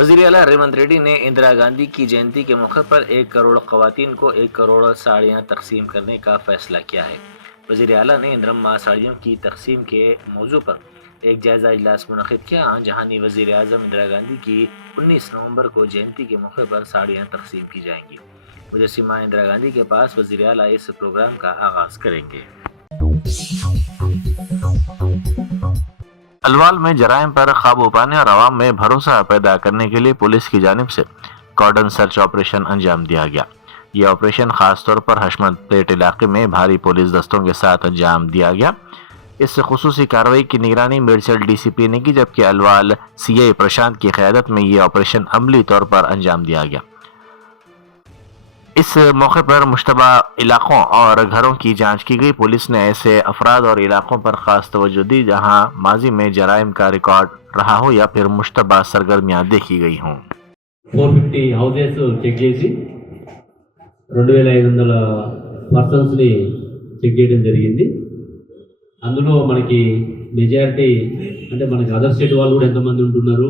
वज़ीर आला रेवंत रेड्डी ने इंदिरा गांधी की जयंती के मौके पर 1 करोड़ ख़वातीन को 1 करोड़ साड़ियाँ तकसीम करने का फैसला किया है। वज़ीर आला ने इंदिरा साड़ियों की तकसीम के मौजू पर एक जायज़ा इजलास मुनक़िद किया, जहाँ वज़ीर आज़म इंदिरा गांधी की 19 नवंबर को जयंती के मौके पर साड़ियाँ तकसीम की जाएंगी। मुजस्सिमा इंदिरा गांधी के पास वज़ीर आला इस प्रोग्राम का आगाज़ करेंगे। अलवाल में जराइम पर काबू पाने और आवाम में भरोसा पैदा करने के लिए पुलिस की जानिब से कॉर्डन सर्च ऑपरेशन अंजाम दिया गया। ये ऑपरेशन खास तौर पर हशमत पेट इलाके में भारी पुलिस दस्तों के साथ अंजाम दिया गया। इस खुसूसी कार्रवाई की निगरानी मेडचल DCP ने की, जबकि अलवाल CI प्रशांत की क़यादत में ये ऑपरेशन अमली तौर पर अंजाम दिया गया। इस मौके पर मुश्तबा इलाकों और घरों की जांच की गई। पुलिस ने ऐसे अफराद और इलाकों पर खास तवज्जो दी जहां माजी में जराइम का रिकॉर्ड रहा हो या फिर मुश्तबा सरगर्मियां देखी गई हों। 450 హౌసెస్ చెక్ చేసి 2500 పర్సన్స్ని చెక్ చేయడం జరిగింది. అందులో మనకి మెజారిటీ అంటే మనకి అదర్ స్టేట్ వాళ్ళు కూడా ఎంతమంది ఉంటున్నారు,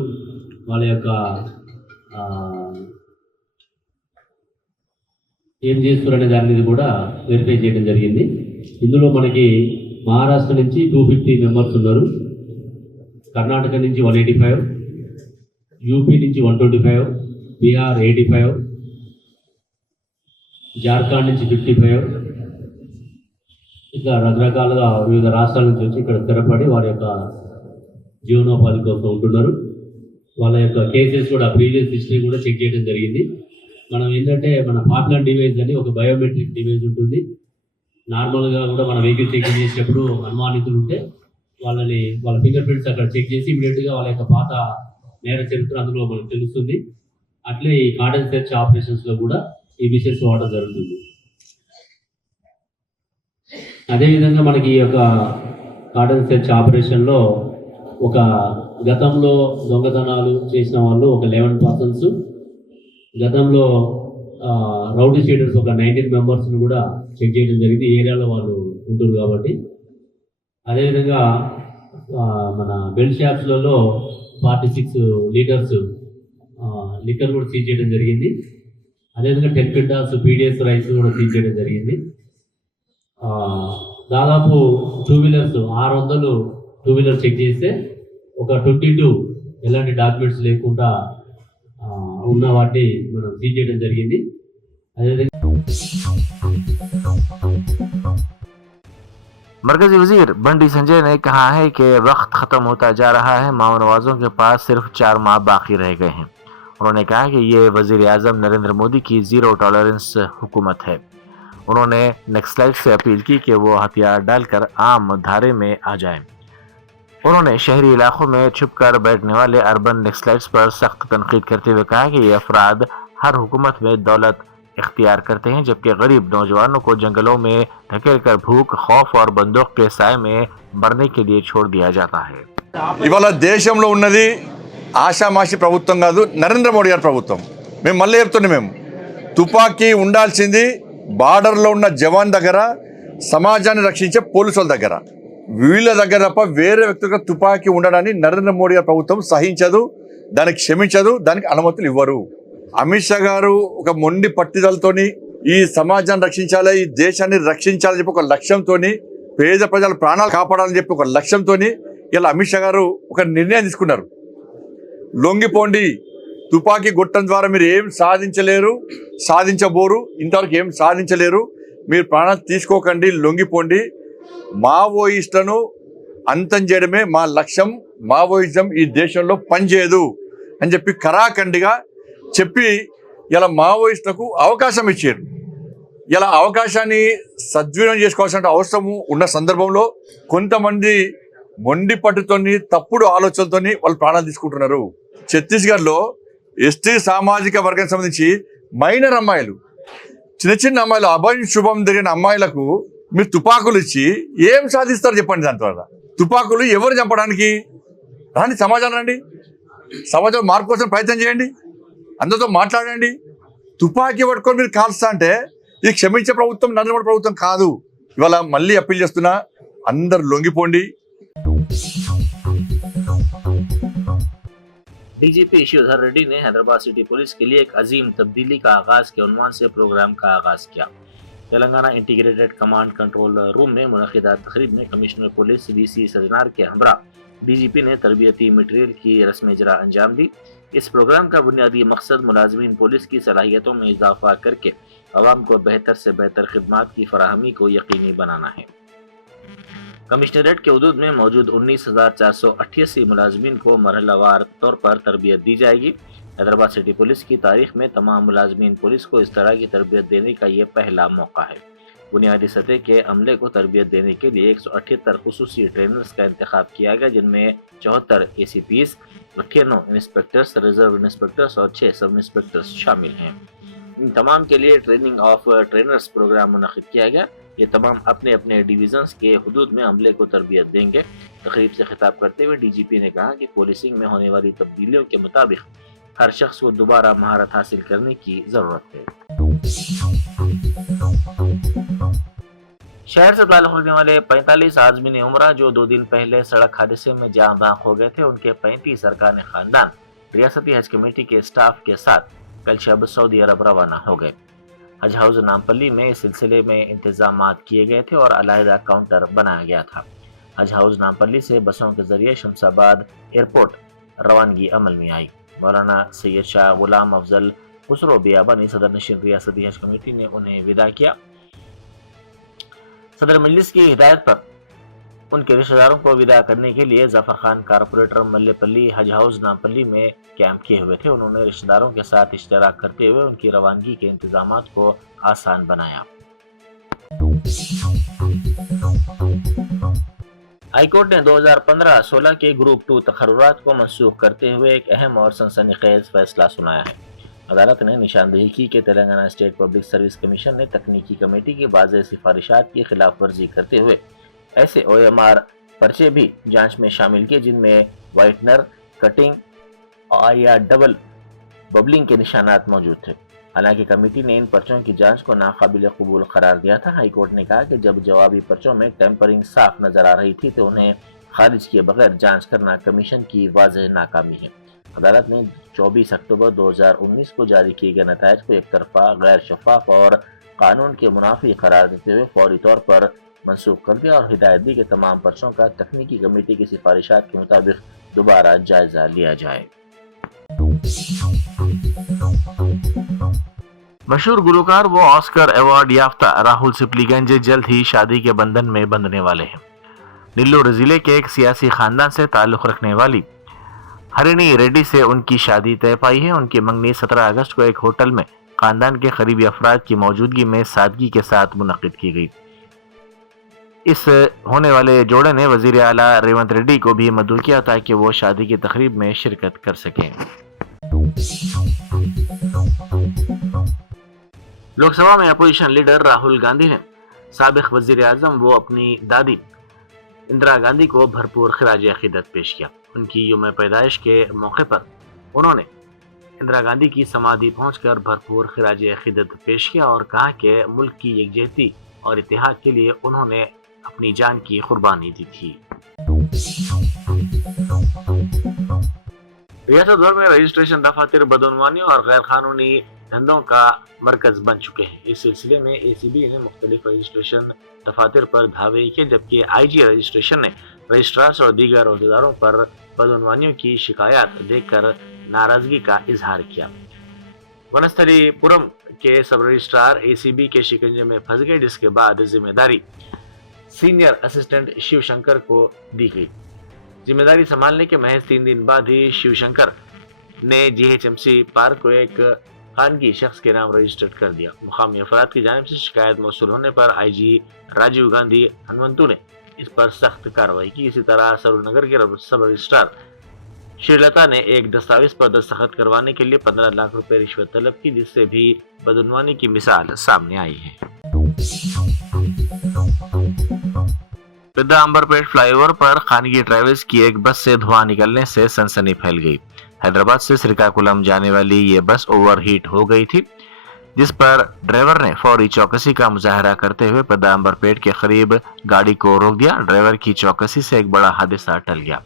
వాళ్ళ యొక్క ఏం చేస్తున్నారు అనే దాని మీద కూడా వెరిఫై చేయడం జరిగింది. ఇందులో మనకి మహారాష్ట్ర నుంచి 250 మెంబర్స్ ఉన్నారు, కర్ణాటక నుంచి 185, యూపీ నుంచి 125, బీహార్ 85, జార్ఖండ్ నుంచి 55, ఇంకా రకరకాలుగా వివిధ రాష్ట్రాల నుంచి వచ్చి ఇక్కడ స్థిరపడి వారి యొక్క జీవనోపాధి కోసం ఉంటున్నారు. వాళ్ళ యొక్క కేసెస్ కూడా ప్రీవియస్ హిస్టరీ కూడా చెక్ చేయడం జరిగింది. మనం ఏంటంటే మన పాపులర్ డివైస్ అని ఒక బయోమెట్రిక్ డివైస్ ఉంటుంది. నార్మల్గా కూడా మన వెహికల్ చెక్ చేసేటప్పుడు అనుమానితులు ఉంటే వాళ్ళ ఫింగర్ ప్రింట్స్ అక్కడ చెక్ చేసి ఇమీడియట్గా వాళ్ళ యొక్క పాత నేర చరిత్ర అందులో మనకు తెలుస్తుంది. అట్లే ఈ కార్డన్ సెర్చ్ ఆపరేషన్స్లో కూడా ఈ మిషన్స్ వాడడం జరుగుతుంది. అదేవిధంగా మనకి ఈ యొక్క కార్డన్ సెర్చ్ ఆపరేషన్లో ఒక గతంలో దొంగతనాలు చేసిన వాళ్ళు ఒక 11 పర్సన్స్, గతంలో రౌడీ షీటర్స్ ఒక 19 మెంబర్స్ని కూడా చెక్ చేయడం జరిగింది, ఏరియాలో వాళ్ళు ఉంటారు కాబట్టి. అదేవిధంగా మన బెల్ట్ షాప్స్లలో 46 లీటర్స్ లిక్కర్ కూడా సీజ్ చేయడం జరిగింది. అదేవిధంగా 10 క్వింటాల్స్ PDS రైస్ కూడా సీజ్ చేయడం జరిగింది. దాదాపు 2 వీలర్స్ 600 2 వీలర్ చెక్ చేస్తే ఒక 22 ఎలాంటి డాక్యుమెంట్స్ లేకుండా ఉన్న వాటిని మనం సీజ్ చేయడం జరిగింది. అదేవిధంగా मरकजी वजीर बंडी संजय ने कहा है कि वक्त खत्म होता जा रहा है, माओ नवाजों के पास सिर्फ 4 माह बाकी रह गए हैं। उन्होंने कहा कि ये वजीर आज़म नरेंद्र मोदी की जीरो टॉलरेंस हुकूमत है। उन्होंने नक्सलाइट से अपील की कि वो हथियार डालकर आम धारे में आ जाएं। उन्होंने शहरी इलाकों में छुपकर बैठने वाले अर्बन नक्सलाइट्स पर सख्त तनकीद करते हुए कहा कि ये अफराद हर हुकूमत में दौलत इख्तियार करते हैं, जबकि गरीब नौजवानों को जंगलों में धकेलकर भूख, खौफ और बंदूक के साए में मरने के लिए छोड़ दिया जाता है। ఇవాళ దేశంలో ఉన్నది ఆషామాషి ప్రభుత్వం కాదు, నరేంద్ర మోడీ గారి ప్రభుత్వం. మేము మళ్ళీ చెప్తున్నాం, మేము తుపాకీ ఉండాల్సింది బార్డర్లో ఉన్న జవాన్ దగ్గర, సమాజాన్ని రక్షించే పోలీసుల దగ్గర. వీళ్ళ దగ్గర తప్ప వేరే వ్యక్తులకు తుపాకీ ఉండడాన్ని నరేంద్ర మోడీ గారి ప్రభుత్వం సహించదు, దానికి క్షమించదు, దానికి అనుమతులు ఇవ్వరు. అమిత్ షా గారు ఒక మొండి పట్టుదలతోని ఈ సమాజాన్ని రక్షించాలి, ఈ దేశాన్ని రక్షించాలని చెప్పి ఒక లక్ష్యంతో, పేద ప్రజల ప్రాణాలు కాపాడాలని చెప్పి ఒక లక్ష్యంతో ఇలా అమిత్ షా గారు ఒక నిర్ణయం తీసుకున్నారు. లొంగిపోండి, తుపాకీ గుట్టం ద్వారా మీరు ఏం సాధించలేరు, సాధించబోరు, ఇంతవరకు ఏం సాధించలేరు, మీరు ప్రాణాలు తీసుకోకండి, లొంగిపోండి, మావోయిస్టులను అంతం చేయడమే మా లక్ష్యం, మావోయిజం ఈ దేశంలో పనిచేయదు అని చెప్పి కరాఖండిగా చెప్పి ఇలా మావోయిస్టులకు అవకాశం ఇచ్చారు. ఇలా అవకాశాన్ని సద్వినియోగం చేసుకోవాల్సిన అవసరం ఉన్న సందర్భంలో కొంతమంది మొండి పట్టుతోని, తప్పుడు ఆలోచనలతోని వాళ్ళు ప్రాణాలు తీసుకుంటున్నారు. ఛత్తీస్గఢ్లో ఎస్టీ సామాజిక వర్గానికి సంబంధించి మైనర్ అమ్మాయిలు, చిన్న చిన్న అమ్మాయిలు, అభయం శుభం జరిగిన అమ్మాయిలకు మీరు తుపాకులు ఇచ్చి ఏం సాధిస్తారు చెప్పండి. దాని ద్వారా తుపాకులు ఎవరు చంపడానికి? రండి, సమాజం రండి, సమాజం మార్పు కోసం ప్రయత్నం చేయండి, అందరితో మాట్లాడండి. తుపాకీ పట్టుకొని మీరు కాల్స్తా అంటే ఇది క్షమించే ప్రభుత్వం నరేంద్ర మోడీ ప్రభుత్వం కాదు. ఇవాళ మళ్ళీ అప్పీల్ చేస్తున్నా, అందరు లొంగిపోండి. डीजीपी शिवधर रेड्डी ने हैदराबाद सिटी पुलिस के लिए एक अजीम तब्दीली का आगाज के उन्वान से प्रोग्राम का आगाज किया। Telangana integrated command control room में मुनक़िदा तकरीब में कमिश्नर पुलिस वीसी सजनार के हमरा डीजीपी ने तरबियती मटेरियल की रस्म इजरा अंजाम दी। इस प्रोग्राम का बुनियादी मकसद मुलाजमीन पुलिस की सलाहियतों में इजाफा करके अवाम को बेहतर से बेहतर खिदमात की फराहमी को यकीनी बनाना है। कमिश्नरेट के हदूद में मौजूद 19,488 मुलाजमीन को मरहलावार तौर पर तरबियत दी जाएगी। हैदराबाद सिटी पुलिस की तारीख में तमाम मुलाजमीन पुलिस को इस तरह की तरबियत देने का ये पहला मौका है। बुनियादी सतह के अमले को तरबियत देने के लिए 178 खुसूसी ट्रेनर्स का इंतखाब किया गया, जिनमें 74 ACPs, 98 इंस्पेक्टर्स, रिजर्व इंस्पेक्टर्स और 6 सब इंस्पेक्टर्स शामिल हैं। इन तमाम के लिए ट्रेनिंग ऑफ ट्रेनर्स प्रोग्राम मुनक़िद किया गया। ये तमाम अपने अपने डिवीजन्स के हुदूद में अमले को तरबियत देंगे। तकरीब से खिताब करते हुए डीजीपी ने कहा कि पुलिसिंग में होने वाली तब्दीलियों के मुताबिक हर शख्स को दोबारा महारत हासिल करने की जरूरत है। शहर से ताल्लुक़ रखने वाले 45 आज़मीन उम्रा जो 2 दिन पहले सड़क हादसे में जाँ बाँख हो गए थे, उनके 35 अरकान खानदान रियासती हज कमेटी के स्टाफ के साथ कल शब सऊदी अरब रवाना हो गए। हज हाउस नामपल्ली में इस सिलसिले में इंतजामात किए गए थे और अलहदा काउंटर बनाया गया था। हज हाउस नामपल्ली से बसों के जरिए शमशाबाद एयरपोर्ट रवानगी अमल में आई। मौलाना सैयद शाह गुलाम अफजल खुसरो बियाबानी सदर नशीन रियासती हज कमेटी ने उन्हें विदा किया। सदर मजलिस की हिदायत पर उनके रिश्तेदारों को विदा करने के लिए जफर खान कारपोरेटर मल्लेपल्ली हज हाउस नामपल्ली में कैंप किए हुए थे। उन्होंने रिश्तेदारों के साथ इश्तराक करते हुए उनकी रवानगी के इंतजामात को आसान बनाया। हाईकोर्ट ने 2015-16 के ग्रुप 2 तकर्रुरात को मनसूख करते हुए एक अहम और सनसनीखेज फैसला सुनाया है। अदालत ने निशानदेही की कि Telangana state public service commission ने तकनीकी कमेटी की बाज़ सिफारिशात की खिलाफ वर्जी करते हुए ऐसे OMR पर्चे भी जांच में शामिल किए जिनमें वाइटनर, कटिंग या डबल बबलिंग के निशानात मौजूद थे। हालांकि कमेटी ने इन पर्चों की जांच को नाकाबिल कबूल करार दिया था। हाईकोर्ट ने कहा कि जब जवाबी पर्चों में टेम्परिंग साफ नजर आ रही थी तो उन्हें खारिज किए बगैर जांच करना कमीशन की वाज़ेह नाकामी है। अदालत ने 24 अक्टूबर 2019 को जारी किए गए नतायज को एक तरफा, गैर शफाफ और कानून के मुनाफी करार देते हुए फौरी तौर पर मनसूख कर दिया और हिदायत दी कि तमाम पर्चों का तकनीकी कमेटी की सिफारिशात के मुताबिक दोबारा जायजा लिया जाए। मशहूर गुलकार व ऑस्कर अवार्ड याफ्ता राहुल सिपलीगंज जल्द ही शादी के बंधन में बंधने वाले हैं। नेल्लोर जिले के एक सियासी खानदान से ताल्लुक रखने वाली हरिणी रेड्डी से उनकी शादी तय पाई है। उनकी मंगनी 17 अगस्त को एक होटल में खानदान के करीबी अफराद की मौजूदगी में सादगी के साथ मुनक्किद की गई। इस होने वाले जोड़े ने वजीर आला रेवंत रेड्डी को भी मदऊ किया ताकि वो शादी की तकरीब में शिरकत कर सकें। लोकसभा में अपोजिशन लीडर राहुल गांधी ने साबिक वजीर आजम वो अपनी दादी इंदिरा गांधी को भरपूर खिराज अकीदत पेश किया। उनकी यौम पैदाइश के मौके पर उन्होंने इंदिरा गांधी की समाधि पहुंचकर भरपूर खिराज अकीदत पेश किया और कहा कि मुल्क की यकजहती और इत्तेहाद के लिए उन्होंने अपनी जान की कुर्बानी दी थी। रियासत भर में रजिस्ट्रेशन दफातर बदउनवानी और गैर कानूनी धंधों का मरकज बन चुके हैं। इस सिलसिले में ACB ने मुख्तलिफ रजिस्ट्रेशन दफातर पर धावे किए, जबकि IG रजिस्ट्रेशन ने रजिस्ट्रार्स और दीगर अहदेदारों पर बदउनवानियों की शिकायत देखकर नाराजगी का इजहार किया। वनस्थलीपुरम के सब रजिस्ट्रार ACB के शिकंजे में फंस गए, जिसके बाद जिम्मेदारी सीनियर असिस्टेंट शिवशंकर को दी गई। जिम्मेदारी संभालने के महज 3 दिन बाद ही शिवशंकर ने GHMC पार्क को एक खानगी शख्स के नाम रजिस्टर्ड कर दिया। मुकामी अफराद की जानिब से शिकायत मौसूल होने पर IG राजीव गांधी हनुमंतु ने इस पर सख्त कार्रवाई की। इसी तरह सरूरनगर के सब रजिस्ट्रार श्रीलता ने एक दस्तावेज पर दस्तखत करवाने के लिए 15 लाख रुपए रिश्वत तलब की, जिससे भी बदउनवानी की मिसाल सामने आई है। पिद्दा अंबरपेट फ्लाईओवर पर खानगी ट्रैवल्स की एक बस से धुआं निकलने से सनसनी फैल गई। हैदराबाद से श्रीकाकुलम जाने वाली ये बस ओवरहीट हो गई थी, जिस पर ड्राइवर ने फौरी चौकसी का मुजाहरा करते हुए पिद्दा अंबरपेट के करीब गाड़ी को रोक दिया। ड्राइवर की चौकसी से एक बड़ा हादसा टल गया।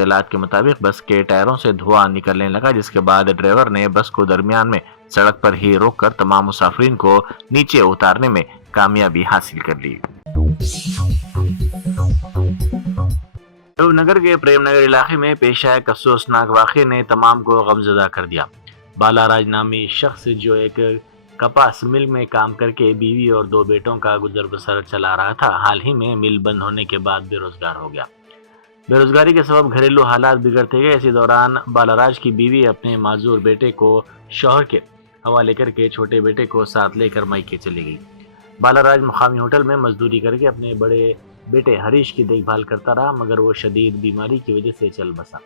इत्तलात के मुताबिक बस के टायरों से धुआं निकलने लगा, जिसके बाद ड्राइवर ने बस को दरमियान में सड़क पर ही रोककर तमाम मुसाफिरीन को नीचे उतारने में कामयाबी हासिल कर ली। नगर के प्रेमनगर इलाके में पेश आए अफसोसनाक वाक़े ने तमाम को गमज़दा कर दिया। बालाराज नामी शख्स जो एक कपास मिल में काम करके बीवी और 2 बेटों का गुजर बसर चला रहा था, हाल ही में मिल बंद होने के बाद बेरोजगार हो गया। बेरोजगारी के सबब घरेलू हालात बिगड़ते गए। इसी दौरान बालाराज की बीवी अपने माजूर बेटे को शौहर के हवाले करके छोटे बेटे को साथ लेकर मायके चली गई। बालाराज मुकामी होटल में मजदूरी करके अपने बड़े बेटे हरीश की देखभाल करता रहा, मगर वो शदीद बीमारी की वजह से चल बसा।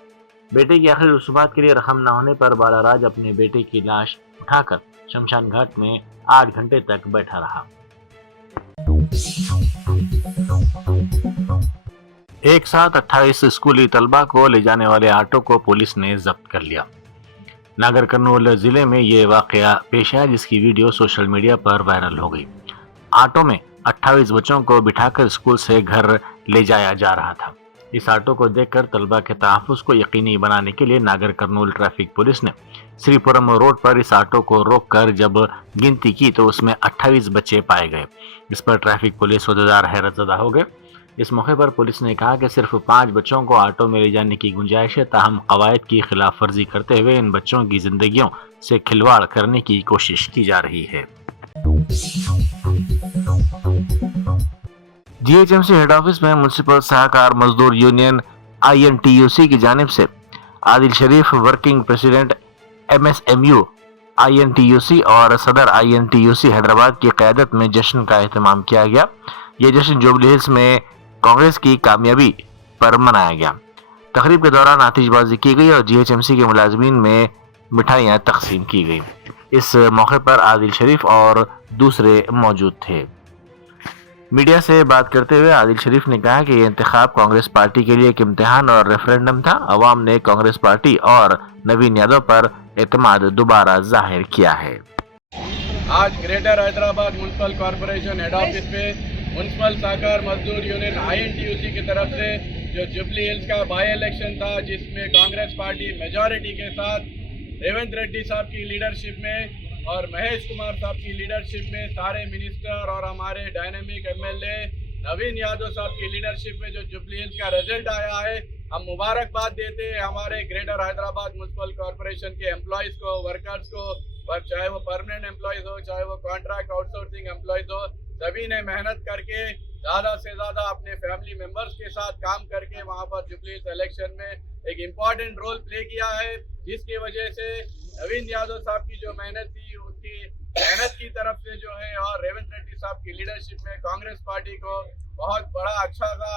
बेटे की आखिरी रसूमात के लिए रकम न होने पर बालाराज अपने बेटे की लाश उठाकर शमशान घाट में 8 घंटे तक बैठा रहा। एक साथ 28 स्कूली तलबा को ले जाने वाले ऑटो को पुलिस ने जब्त कर लिया। नागर कर्नूल जिले में ये वाकया पेश आया, जिसकी वीडियो सोशल मीडिया पर वायरल हो गई। ऑटो में 28 बच्चों को बिठाकर स्कूल से घर ले जाया जा रहा था। इस ऑटो को देखकर तलबा के तहफ़्फ़ुज़ को यकीनी बनाने के लिए नागर कर्नूल ट्रैफिक पुलिस ने श्रीपुरम रोड पर इस ऑटो को रोककर जब गिनती की तो उसमें 28 बच्चे पाए गए। इस पर ट्रैफिक पुलिस वफ़ादार हैरतज़दा हो गए। इस मौके पर पुलिस ने कहा कि सिर्फ 5 बच्चों को ऑटो में ले जाने की गुंजाइश है, ताहम कवायद की खिलाफ वर्जी करते हुए इन बच्चों की जिंदगियों से खिलवाड़ करने की कोशिश की जा रही है। जीएचएमसी हेड ऑफिस में म्युनिसिपल सहकार मजदूर यूनियन INTUC की जानिब से आदिल शरीफ वर्किंग प्रेसिडेंट MSMU INTUC और सदर INTUC हैदराबाद की क़यादत में जश्न का एहतमाम किया गया। ये जश्न जुबली हिल्स में कांग्रेस की कामयाबी पर मनाया गया। तकरीब के दौरान आतिशबाजी की गई और GHMC के मुलाजमीन में मिठाइयाँ तकसीम की गई। इस मौके पर आदिल शरीफ और दूसरे मौजूद थे। मीडिया से बात करते हुए आदिल शरीफ ने कहा कि ये इंतखाब कांग्रेस पार्टी के लिए एक इम्तिहान और रेफरेंडम था। अवाम ने कांग्रेस पार्टी और नवीन यादव पर एतमाद दोबारा जाहिर किया है। आज greater Hyderabad municipal corporation head office पे म्युनिसिपल सहकार मजदूर यूनियन INTUC की तरफ से जो जुबली हिल्स का बाई इलेक्शन था, जिसमें कांग्रेस पार्टी मेजॉरिटी के साथ रेवंत रेड्डी साहब की लीडरशिप में और महेश कुमार साहब की लीडरशिप में सारे मिनिस्टर और हमारे डायनेमिक MLA नवीन यादव साहब की लीडरशिप में जो जुबली हिल्स का रिजल्ट आया है, हम मुबारकबाद देते हैं हमारे ग्रेटर हैदराबाद म्युनिसिपल कॉरपोरेशन के एम्प्लॉयज़ को, वर्कर्स को, चाहे वो परमानेंट एम्प्लॉयज़ हो, चाहे वो कॉन्ट्रैक्ट आउटसोर्सिंग एम्प्लॉयज़ हो, सभी ने मेहनत करके ज़्यादा से ज़्यादा अपने फैमिली मेम्बर्स के साथ काम करके वहाँ पर जुबली हिल्स इलेक्शन में एक इम्पॉर्टेंट रोल प्ले किया है, जिसकी वजह से नवीन यादव साहब की जो मेहनत थी, उनकी मेहनत की तरफ से जो है और रेवंत रेड्डी साहब की लीडरशिप में कांग्रेस पार्टी को बहुत बड़ा अच्छा सा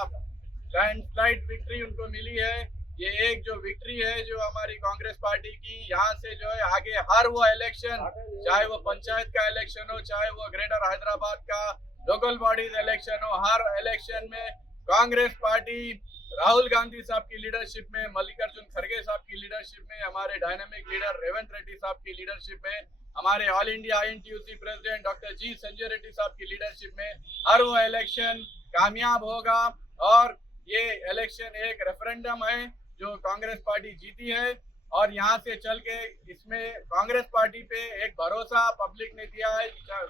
लैंडस्लाइड विक्ट्री उनको मिली है। ये एक जो विक्ट्री है जो हमारी कांग्रेस पार्टी की, यहाँ से जो है आगे हर वो इलेक्शन, चाहे वो पंचायत का इलेक्शन हो, चाहे वो ग्रेटर हैदराबाद का लोकल बॉडीज इलेक्शन हो, हर इलेक्शन में कांग्रेस पार्टी राहुल गांधी साहब की लीडरशिप में, मल्लिकार्जुन खड़गे साहब की लीडरशिप में, हमारे डायनामिक लीडर रेवंत रेड्डी साहब की लीडरशिप में, हमारे all India INTUC president doctor G Sanjay Reddy साहब की लीडरशिप में हर वो इलेक्शन कामयाब होगा। और ये इलेक्शन एक रेफरेंडम है जो कांग्रेस पार्टी जीती है और यहाँ से चल के इसमें कांग्रेस पार्टी पे एक भरोसा पब्लिक ने दिया है,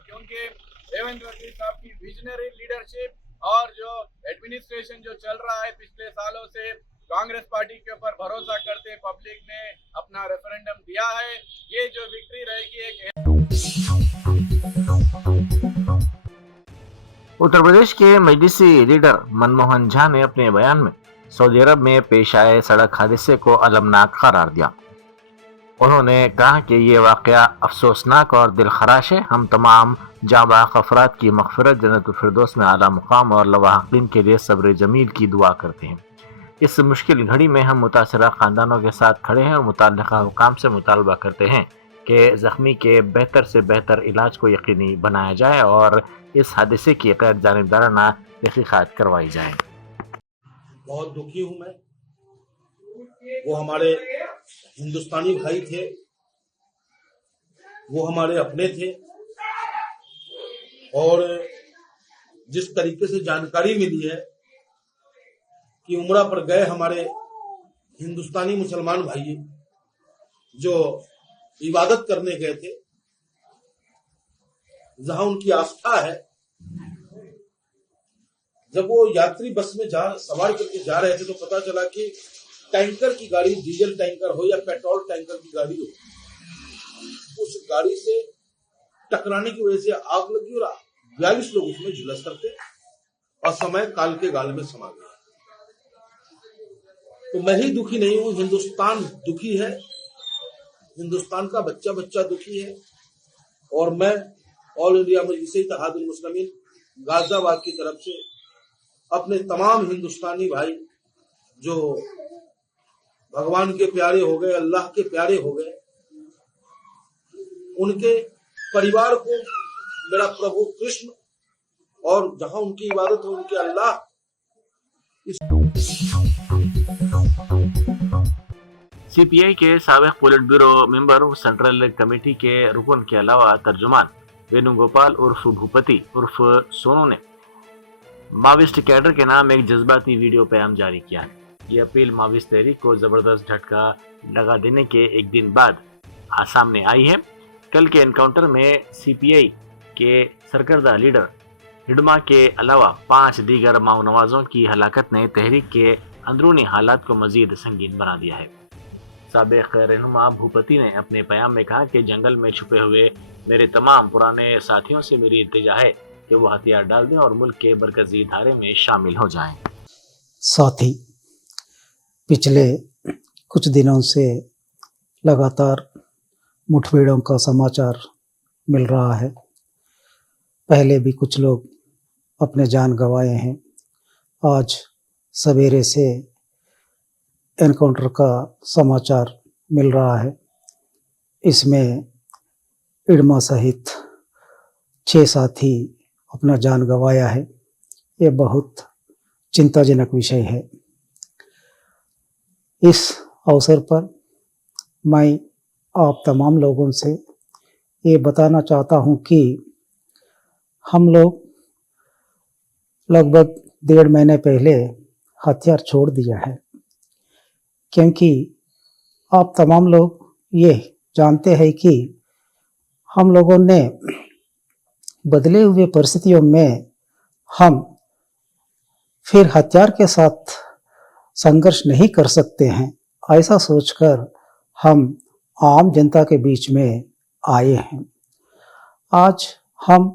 क्योंकि रेवंत रेड्डी साहब की विजनरी लीडरशिप और जो एडमिनिस्ट्रेशन जो चल रहा है पिछले सालों से, कांग्रेस पार्टी के ऊपर भरोसा करते पब्लिक ने अपना रेफरेंडम दिया है। ये जो विक्ट्री रहेगी एक उत्तर प्रदेश के मजलिसी लीडर मनमोहन झा ने अपने बयान में सऊदी अरब में पेश आए सड़क हादसे को अलमनाक करार दिया। उन्होंने कहा कि ये वाकया अफसोसनाक और दिलखराश है। हम तमाम जाबाक अफराद की मग़फ़िरत, जन्नतुल फिरदौस में आला मुकाम और लवाहिकीन के लिए सब्र जमील की दुआ करते हैं। इस मुश्किल घड़ी में हम मुतासरा ख़ानदानों के साथ खड़े हैं और मुतल्लिक़ा हुकाम से मुतालबा करते हैं कि ज़ख्मी के बेहतर से बेहतर इलाज को यकीनी बनाया जाए और इस हादसे की गैर जानिबदाराना तहक़ीक़ात करवाई जाए। बहुत दुखी हूँ मैं। वो हमारे हिंदुस्तानी भाई थे, वो हमारे अपने थे और जिस तरीके से जानकारी मिली है कि उम्रा पर गए हमारे हिंदुस्तानी मुसलमान भाई जो इबादत करने गए थे, जहां उनकी आस्था है, जब वो यात्री बस में सवार करके जा रहे थे तो पता चला कि टैंकर की गाड़ी, डीजल टैंकर हो या पेट्रोल टैंकर की गाड़ी हो, उस गाड़ी से टकराने की वजह से आग लगी और 42 लोग उसमें झुलस करते और समय काल के गाल में समा गया। तो मैं ही दुखी नहीं हूं, हिंदुस्तान दुखी है, हिंदुस्तान का बच्चा बच्चा दुखी है। और मैं ऑल इंडिया मजलिस इत्तेहादुल मुस्लिमीन गाजियाबाद की तरफ से अपने तमाम हिंदुस्तानी भाई जो भगवान के प्यारे हो गए, अल्लाह के प्यारे हो गए, उनके परिवार को मेरा प्रभु कृष्ण और जहां उनकी इबादत हो उनके अल्लाह सीपीआई के साबिक पोलिट ब्यूरो मेंबर और सेंट्रल कमेटी के रुकन के अलावा तर्जुमान वेणुगोपाल उर्फ भूपति उर्फ सोनू ने माविस्ट कैडर के नाम एक जज्बाती वीडियो पैगाम जारी किया है। ये अपील माविस्ट तहरीक को जबरदस्त झटका लगा देने के एक दिन बाद सामने आई है। कल के एनकाउंटर में सीपीआई के सरकर्दा लीडर हिडमा के अलावा 5 दीगर माओ नवाजों की हलाकत ने तहरीक के अंदरूनी हालात को मजीद संगीन बना दिया है। साबिक रहनुमा भूपति ने अपने पैगाम में कहा कि जंगल में छुपे हुए मेरे तमाम पुराने साथियों से मेरी इल्तिजा है कि वो हथियार डाल दें और मुल्क के मरकजी धारे में शामिल हो जाएं। साथी पिछले कुछ दिनों से लगातार मुठभेड़ों का समाचार मिल रहा है। पहले भी कुछ लोग अपने जान गंवाए हैं। आज सवेरे से एनकाउंटर का समाचार मिल रहा है। इसमें इडमा सहित 6 साथी अपना जान गंवाया है। ये बहुत चिंताजनक विषय है। इस अवसर पर मैं आप तमाम लोगों से ये बताना चाहता हूँ कि हम लोग लगभग 1.5 महीने पहले हथियार छोड़ दिया है, क्योंकि आप तमाम लोग ये जानते हैं कि हम लोगों ने बदले हुए परिस्थितियों में हम फिर हथियार के साथ संघर्ष नहीं कर सकते हैं। ऐसा सोचकर हम आम जनता के बीच में आए हैं। आज हम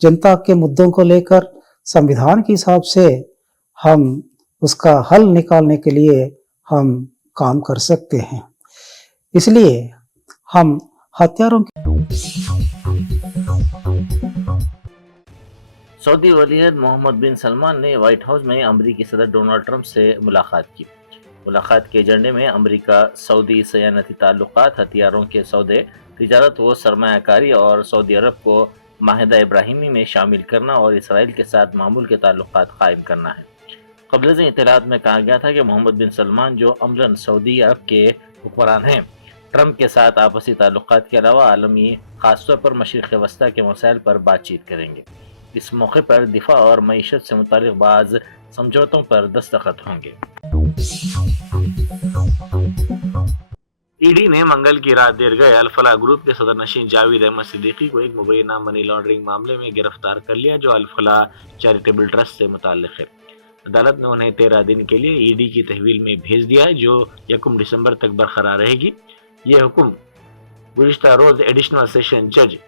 जनता के मुद्दों को लेकर संविधान के हिसाब से हम उसका हल निकालने के लिए हम काम कर सकते हैं। इसलिए हम हथियारों सऊदी वलीद मोहम्मद बिन सलमान ने व्हाइट हाउस में अमरीकी सदर डोनाल्ड ट्रंप से मुलाकात की। मुलाकात के एजेंडे में अमरीका सऊदी सयानती ताल्लुकात, हथियारों के सौदे, तिजारत व सरमायाकारी और सऊदी अरब को माहिदा इब्राहिमी में शामिल करना और इसराइल के साथ मामूल के ताल्लुकात कायम करना है। क़ब्ल से इत्तलात में कहा गया था कि मोहम्मद बिन सलमान, जो अमलन सऊदी अरब के हुक्मरान हैं, ट्रंप के साथ आपसी ताल्लुकात के अलावा आलमी, खासतौर पर मशरिक़ वस्ता के मसाइल पर बातचीत करेंगे। इस मौके पर दिफा और मईशत से मुतालिक बाज़ समझौतों पर दस्तखत होंगे। ईडी ने मंगल की रात देर गए अल-फलाह ग्रुप के सदर नशीन जावेद अहमद सिद्दीकी को एक मुबैना मनी लॉन्ड्रिंग मामले में गिरफ्तार कर लिया, जो अल-फलाह चैरिटेबल ट्रस्ट से मुताल्लिक है। अदालत ने उन्हें 13 दिन के लिए ईडी की तहवील में भेज दिया है, जो 1 दिसंबर तक बरकरार रहेगी। ये हुक्म गुज़िश्ता रोज एडिशनल सेशन जज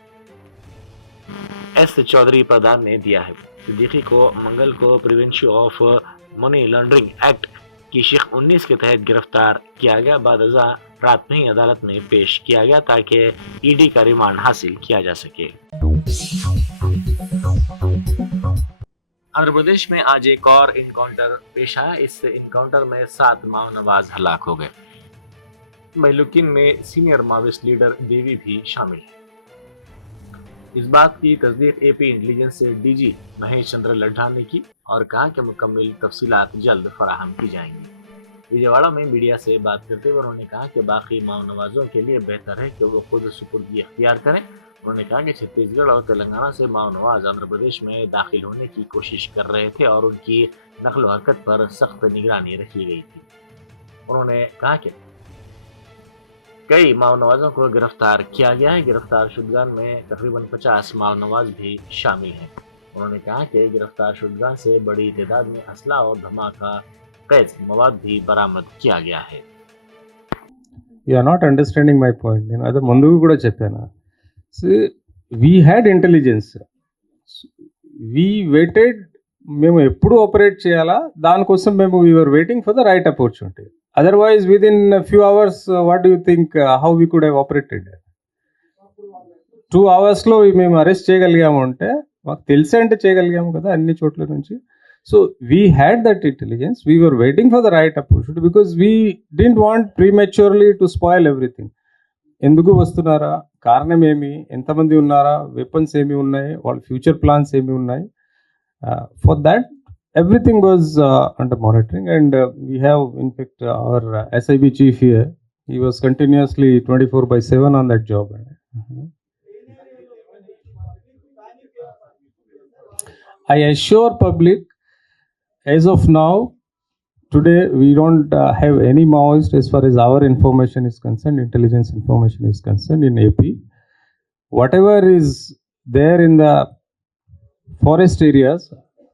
एस चौधरी प्रधान ने दिया है। सिद्दीकी को मंगल को prevention of money laundering act की शिक 19 के तहत गिरफ्तार किया गया। बाद रात में ही अदालत में पेश किया गया ताकि ईडी का रिमांड हासिल किया जा सके। आंध्र प्रदेश में आज एक और इनकाउंटर पेश आया। इस इनकाउंटर में 7 माओ नवाज हलाक हो गए। महलूकिन में सीनियर माओविस्ट लीडर देवी भी शामिल है। इस बात की तस्दीक एपी इंटेलिजेंस से डीजी महेश चंद्र लड्ढा ने की और कहा कि मुकम्मल तफसीलात जल्द फराहम की जाएंगी। विजयवाड़ा में मीडिया से बात करते हुए उन्होंने कहा कि बाकी माओ नवाजों के लिए बेहतर है कि वो खुद सुपुर्दगी इख्तियार करें। उन्होंने कहा कि छत्तीसगढ़ और तेलंगाना से माओ नवाज आंध्र प्रदेश में दाखिल होने की कोशिश कर रहे थे और उनकी नकल हरकत पर सख्त निगरानी रखी गई थी। उन्होंने कहा कि कई माओ नवाजों को गिरफ्तार किया गया है। गिरफ्तार शुदगान में तकरीबन 50 माओ नवाज भी शामिल हैं। उन्होंने कहा कि गिरफ्तार शुदगान से बड़ी तादाद में असला और धमाका कैद मवाद भी बरामद किया गया है। You are not understanding my point. నేను అదే ముందుకు కూడా చెప్పాను. We had intelligence, we waited. మేము ఎప్పుడు ఆపరేట్ చేయాలా దానికోసం మేము we are waiting for the right opportunity. Otherwise within few hours what do you think how we could have operated? 2 అవర్స్లో మేము అరెస్ట్ చేయగలిగాము అంటే మాకు తెలిసే అంటే చేయగలిగాము కదా అన్ని చోట్ల నుంచి. So we had that intelligence. We were waiting for the right opportunity because we didn't want prematurely to spoil everything. ఎందుకు వస్తున్నారా, కారణం ఏమి, ఎంతమంది ఉన్నారా, వెపన్స్ ఏమి ఉన్నాయి, వాళ్ళ ఫ్యూచర్ ప్లాన్స్ ఏమి ఉన్నాయి. For that everything was under monitoring, and we have in fact our SIB chief here. He was continuously 24/7 on that job. I assure public, as of now, today we don't have any Maoist as far as our information is concerned, intelligence information is concerned in AP. Whatever is there in the forest areas,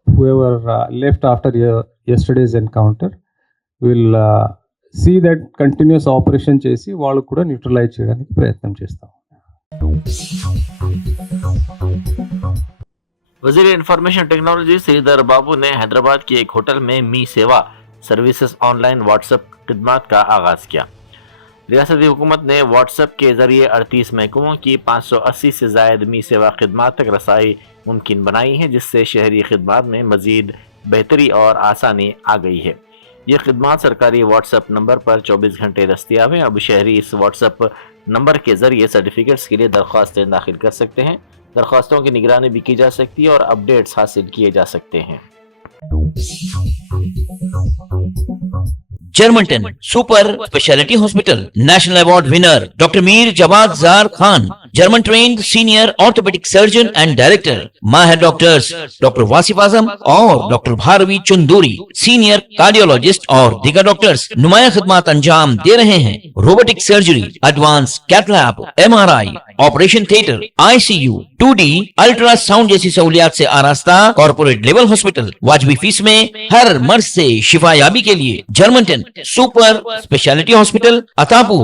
whoever left after yesterday's encounter, will see that continuous operation చేసి వాళ్ళు కూడా neutralise చేయడానికి ప్రయత్నం చేస్తాం. वजीर information technology Shridhar बाबू ने हैदराबाद के एक होटल में मी सेवा सर्विसेज ऑनलाइन व्हाट्सएप खिदमत का आगाज़ किया। रियासती हुकूमत ने व्हाट्सएप के ज़रिए 38 महकमों की 580 से ज़ायद मी सेवा खिदमत तक रसाई मुमकिन बनाई है, जिससे शहरी खिदमत में मज़ीद बेहतरी और आसानी आ गई है। ये खिदमत सरकारी व्हाट्सएप नंबर पर 24 घंटे दस्तियाब हैं। अब शहरी इस व्हाट्सएप नंबर के ज़रिए सर्टिफिकेट्स के लिए दरख्वास्तें दाखिल कर सकते हैं। दरख्वास्तों की निगरानी भी की जा सकती है और अपडेट्स हासिल किए जा सकते हैं। Germanton super speciality hospital national award winner doctor Mir Jawad Zar Khan, German trained senior orthopedic surgeon and director, माहिर डॉक्टर्स डॉक्टर वासिफ आजम और doctor Bharvi Chanduri, senior cardiologist और दीगर डॉक्टर्स नुमाया खिदमत अंजाम दे रहे हैं। Robotic surgery, advance cath lab, MRI, operation theatre, ICU, 2D ultrasound जैसी सहूलियात से आरास्ता कॉर्पोरेट लेवल हॉस्पिटल। वाजबी फीस में हर मर्ज से शिफायाबी के लिए Germanton super speciality hospital, Attapur.